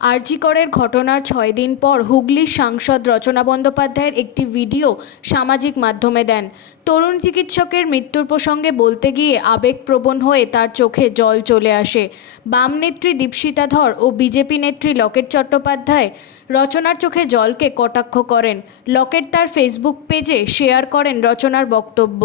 আরজি করের ঘটনার ৬ দিন পর হুগলির সাংসদ রচনা বন্দ্যোপাধ্যায়ের একটি ভিডিও সামাজিক মাধ্যমে দেন। তরুণ চিকিৎসকের মৃত্যুর প্রসঙ্গে বলতে গিয়ে আবেগপ্রবণ হয়ে তার চোখে জল চলে আসে। বাম নেত্রী দীপশিতা ধর ও বিজেপি নেত্রী লকেট চট্টোপাধ্যায় রচনার চোখে জলকে কটাক্ষ করেন। লকেট তার ফেসবুক পেজে শেয়ার করেন রচনার বক্তব্য।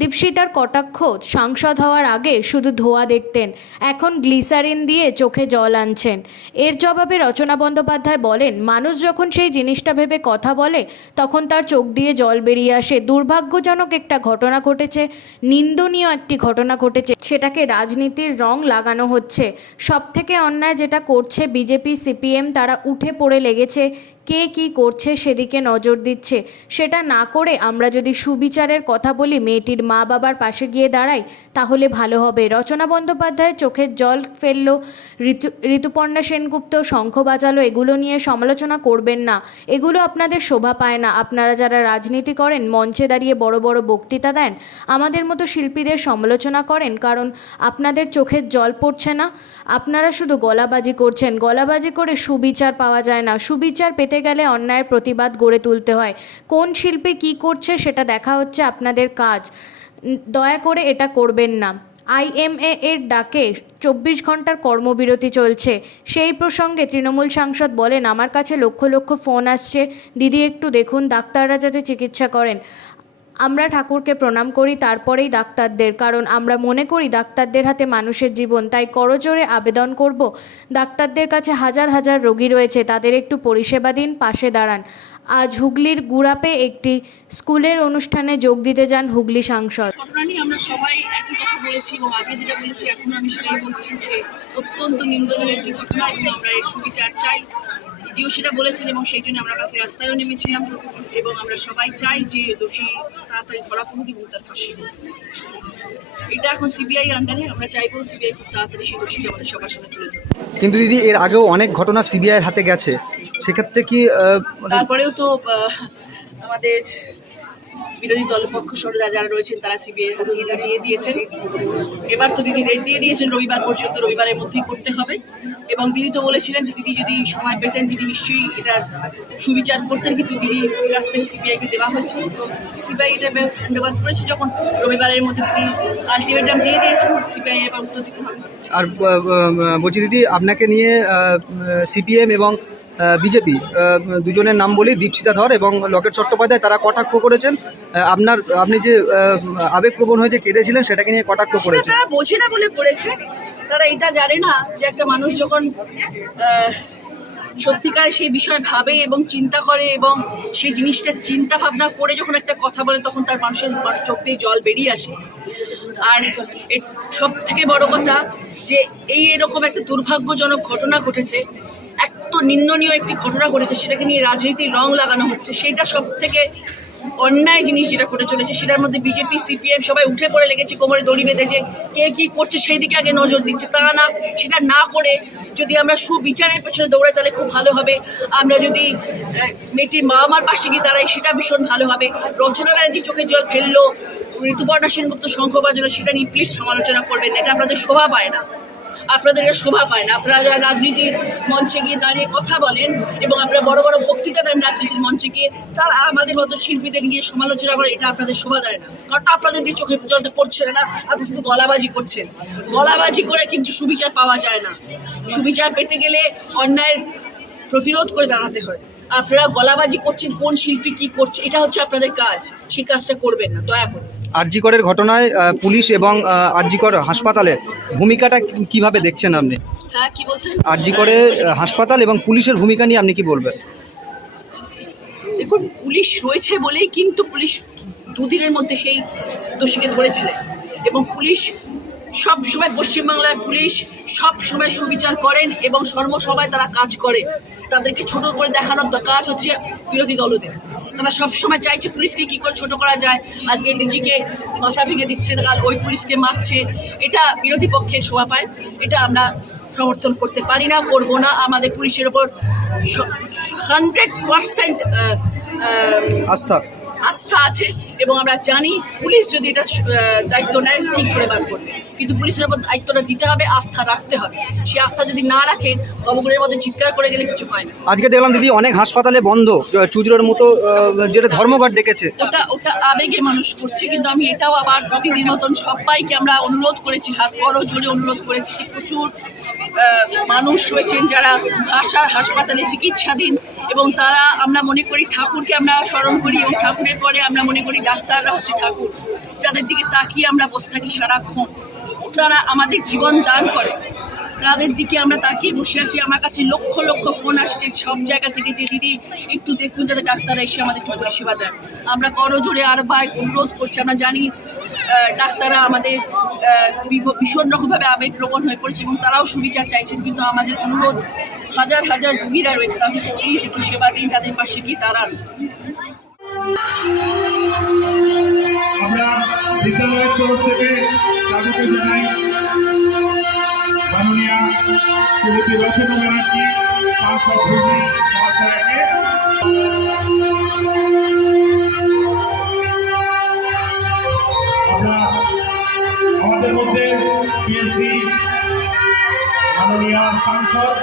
দীপশিতার কটাক্ষ, সাংসদ হওয়ার আগে শুধু ধোঁয়া দেখতেন, এখন গ্লিসারিন দিয়ে চোখে জল আনছেন। এর জবাবে রচনা বন্দ্যোপাধ্যায় বলেন, মানুষ যখন সেই জিনিসটা ভেবে কথা বলে তখন তার চোখ দিয়ে জল বেরিয়ে আসে। দুর্ভাগ্যজনক একটা ঘটনা ঘটেছে, নিন্দনীয় একটি ঘটনা ঘটেছে, সেটাকে রাজনীতির রং লাগানো হচ্ছে। সবথেকে অন্যায় যেটা করছে বিজেপি, সিপিএম, তারা উঠে পড়ে লেগেছে কে কী করছে সেদিকে নজর দিচ্ছে। সেটা না করে আমরা যদি সুবিচারের কথা বলি, মেয়েটির মা বাবার পাশে গিয়ে দাঁড়াই, তাহলে ভালো হবে। রচনা বন্দ্যোপাধ্যায় চোখের জল ফেললো, ঋতুপর্ণা সেনগুপ্ত শঙ্খ বাজালো, এগুলো নিয়ে সমালোচনা করবেন না, এগুলো আপনাদের শোভা পায় না। আপনারা যারা রাজনীতি করেন, মঞ্চে দাঁড়িয়ে বড় বড় বক্তৃতা দেন, আমাদের মতো শিল্পীদের সমালোচনা করেন কারণ আপনাদের চোখের জল পড়ছে না। আপনারা শুধু গলাবাজি করছেন, গলাবাজি করে সুবিচার পাওয়া যায় না। সুবিচার পেতে গেলে অন্যায়ের প্রতিবাদ গড়ে তুলতে হয়। কোন শিল্পী কী করছে সেটা দেখা হচ্ছে আপনাদের কাজ, দয়া করে এটা করবেন না। আইএমএ এর ডাকে 24 ঘন্টার কর্মবিরতি চলছে। সেই প্রসঙ্গে তৃণমূল সাংসদ বলেন, আমার কাছে লক্ষ লক্ষ ফোন আসছে, দিদি একটু দেখুন ডাক্তাররা যাতে চিকিৎসা করেন। আমরা ঠাকুরকে প্রণাম করি, তারপরেই ডাক্তারদের, কারণ আমরা মনে করি ডাক্তারদের হাতে মানুষের জীবন। তাই করজোড়ে আবেদন করব, ডাক্তারদের কাছে হাজার হাজার রোগী রয়েছে, তাদের একটু পরিষেবা দিন, পাশে দাঁড়ান। আজ হুগলির গুড়াপে একটি স্কুলের অনুষ্ঠানে যোগ দিতে যান হুগলি সাংসদ। ঘটনা নিয়ে আমরা সবাই একই কথা বলেছি এবং আগে যেটা বলেছি এখন আমি সেটাই বলছি যে অত্যন্ত নিন্দনীয় একটি ঘটনা এবং আমরা এর সুবিচার চাই। দিদিও সেটা বলেছেন এবং সেই জন্য আমরা কালকে রাস্তায়ও নেমেছিলাম এবং আমরা সবাই চাই যে দোষী তাড়াতাড়ি ধরা পড়ুক এবং তার ফাঁসি হোক। এটা এখন সিবিআই আন্ডারে, আমরা চাইবো সিবিআই খুব তাড়াতাড়ি সেই দোষীকে আমাদের সবার সামনে তুলে ধরবে। কিন্তু দিদি, এর আগেও অনেক ঘটনা সিবিআইয়ের হাতে গেছে, সেক্ষেত্রে কি তারপরেও তো আমাদের বিরোধী দলপক্ষ সরকার যারা রয়েছেন তারা সিবিআই হাতে এটা দিয়ে দিয়েছেন। এবার তো দিদি ডেট দিয়ে দিয়েছেন রবিবার পর্যন্ত, রবিবারের মধ্যেই করতে হবে। এবং দিদি তো বলেছিলেন যে দিদি যদি সময় পেতেন দিদি নিশ্চয়ই এটা সুবিচার করতেন, কিন্তু দিদির কাছ থেকে সিবিআইকে দেওয়া হয়েছে। তো সিবিআই এটা হ্যান্ড ওভার করেছে যখন, রবিবারের মধ্যে দিদি আলটিমেটাম দিয়ে দিয়েছেন, সিবিআই এবার উত্তর দিতে হবে। আর বলছি দিদি, আপনাকে নিয়ে সিপিএম এবং বিজেপি দুজনের নাম বলি, দীপশিতা ধর এবং লকেট চট্টোপাধ্যায়, তারা কটাক্ষ করেছেন আপনি যে আবেগপ্রবণ হয়ে যে কেঁদেছিলেন সেটাকে নিয়ে কটাক্ষ করেছেন। তারা বোঝে না বলে করেছে, তারা এটা জানে না যে একটা মানুষ যখন সত্যিকার সেই বিষয় ভাবে এবং চিন্তা করে এবং সেই জিনিসটা চিন্তা ভাবনা করে যখন একটা কথা বলে তখন তার মানুষের চোখ দিয়ে জল বেরিয়ে আসে। আর সব থেকে বড় কথা যে এরকম একটা দুর্ভাগ্যজনক ঘটনা ঘটেছে, এত নিন্দনীয় একটি ঘটনা ঘটেছে, সেটাকে নিয়ে রাজনীতির রং লাগানো হচ্ছে। সেটা সব থেকে অন্যায় জিনিস যেটা ঘটে চলেছে, সেটার মধ্যে বিজেপি, সিপিএম সবাই উঠে পড়ে লেগেছে কোমরে দড়ি বেঁধে যে কে কী করছে সেই দিকে আগে নজর দিচ্ছে। তা না, সেটা না করে যদি আমরা সুবিচারের পেছনে দৌড়াই তাহলে খুব ভালো হবে। আমরা যদি মেয়েটির মা আমার পাশে গিয়ে দাঁড়াই সেটা ভীষণ ভালো হবে। রচনা ব্যানার্জি চোখের জল ফেললো, ঋতুপর্ণা সেনগুপ্ত শঙ্খ বাজানো, সেটা নিয়ে প্লিজ সমালোচনা করবেন। এটা আপনাদের শোভা পায় না, আপনাদের এটা শোভা পায় না। আপনারা যারা রাজনীতির মঞ্চে গিয়ে দাঁড়িয়ে কথা বলেন এবং আপনারা বড় বড় বক্তৃতা দেন রাজনীতির মঞ্চে গিয়ে, তারা আমাদের মতো শিল্পীদের নিয়ে সমালোচনা করে, এটা আপনাদের শোভা দেয় না। কারণ আপনাদের দিয়ে চোখের জলটা পড়ছে না, আপনি শুধু গলাবাজি করছেন। গলাবাজি করে কিন্তু সুবিচার পাওয়া যায় না। সুবিচার পেতে গেলে অন্যায়ের প্রতিরোধ করে দাঁড়াতে হয়। আপনারা গলাবাজি করছেন কোন শিল্পী কি করছে, এটা হচ্ছে আপনাদের কাজ, সেই কাজটা করবেন না দয়া করে। আরজি করের ঘটনায় পুলিশ এবং আরজি কর হাসপাতালের ভূমিকাটা কিভাবে দেখছেন আপনি? হ্যাঁ, কি বলছেন? আরজি করে হাসপাতাল এবং পুলিশের ভূমিকা নিয়ে আপনি কি বলবেন? দেখুন, পুলিশ রয়েছে বলেই কিন্তু পুলিশ দুদিনের মধ্যে সেই দোষীকে ধরেছিলেন এবং পুলিশ সব সময়, পশ্চিমবাংলার পুলিশ সব সময় সুবিচার করেন এবং সর্বসময় তারা কাজ করে। তাদেরকে ছোট করে দেখানোর কাজ হচ্ছে বিরোধী দলদের। তারা সবসময় চাইছে পুলিশকে কী করে ছোট করা যায়। আজকে ডিজিকে মাথা ভেঙে দিচ্ছে, কাল ওই পুলিশকে মারছে, এটা বিরোধী পক্ষের শোভা পায়। এটা আমরা সমর্থন করতে পারি না, করবো না। আমাদের পুলিশের ওপর 100% আস্থা আছে এবং আমরা জানি পুলিশ যদি এটা দায়িত্ব নেয় ঠিক করে বার করবে, কিন্তু পুলিশের উপর দায়িত্বটা দিতে হবে, আস্থা রাখতে হবে। সেই আস্থা যদি না রাখেন, অবগুণের মধ্যে চিৎকার করে গেলে কিছু হয় না। আজকে দেখলাম দিদি অনেক হাসপাতালে বন্ধ, চুজরোর মতো যেটা ধর্মঘট ডেকেছে। ওটা আবেগে মানুষ করছে, কিন্তু আমি এটাও আবার প্রতিদিন মতন সবাইকে আমরা অনুরোধ করেছি, হাত বড় জোরে অনুরোধ করেছি যে প্রচুর মানুষ রয়েছেন যারা হাসপাতালে চিকিৎসাধীন, এবং তারা আমরা মনে করি ঠাকুরকে আমরা স্মরণ করি, এবং ঠাকুরের পরে আমরা মনে করি ডাক্তাররা হচ্ছে ঠাকুর, যাদের দিকে তাকিয়ে আমরা বসে থাকি সারাক্ষণ। তারা আমাদের জীবন দান করে, তাদের দিকে আমরা তাকিয়ে বসে আছি। আমার কাছে লক্ষ লক্ষ ফোন আসছে সব জায়গা থেকে যে দিদি একটু দেখুন যাতে ডাক্তাররা এসে আমাদের একটু পরিষেবা দেন। আমরা করজোরে আরবার অনুরোধ করছি। আমরা জানি ডাক্তাররা আমাদের ভীষণ রকমভাবে আবেগপ্রবণ হয়ে পড়েছে এবং তারাও সুবিচার চাইছেন, কিন্তু আমাদের অনুরোধ হাজার হাজার রুগীরা রয়েছে, তাদেরকে প্লিজ একটু সেবা দিন, তাদের পাশে গিয়ে দাঁড়ান। আমরা বিদ্যালয়ের তরফ থেকে স্বাগত জানাই মাননীয়া শ্রীমতী রচনা ব্যানার্জি সাংসদ হুগলি মহাশয়াকে। আমরা আমাদের মধ্যে পেয়েছি মাননীয়া সাংসদ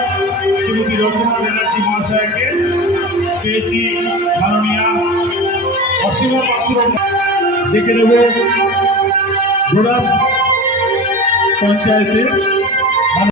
শ্রীমতী রচনা ব্যানার্জি মহাশয়াকে, পেয়েছি মাননীয়া অসীমা পাত্র। দেখে নেব গোড়া পঞ্চায়েতে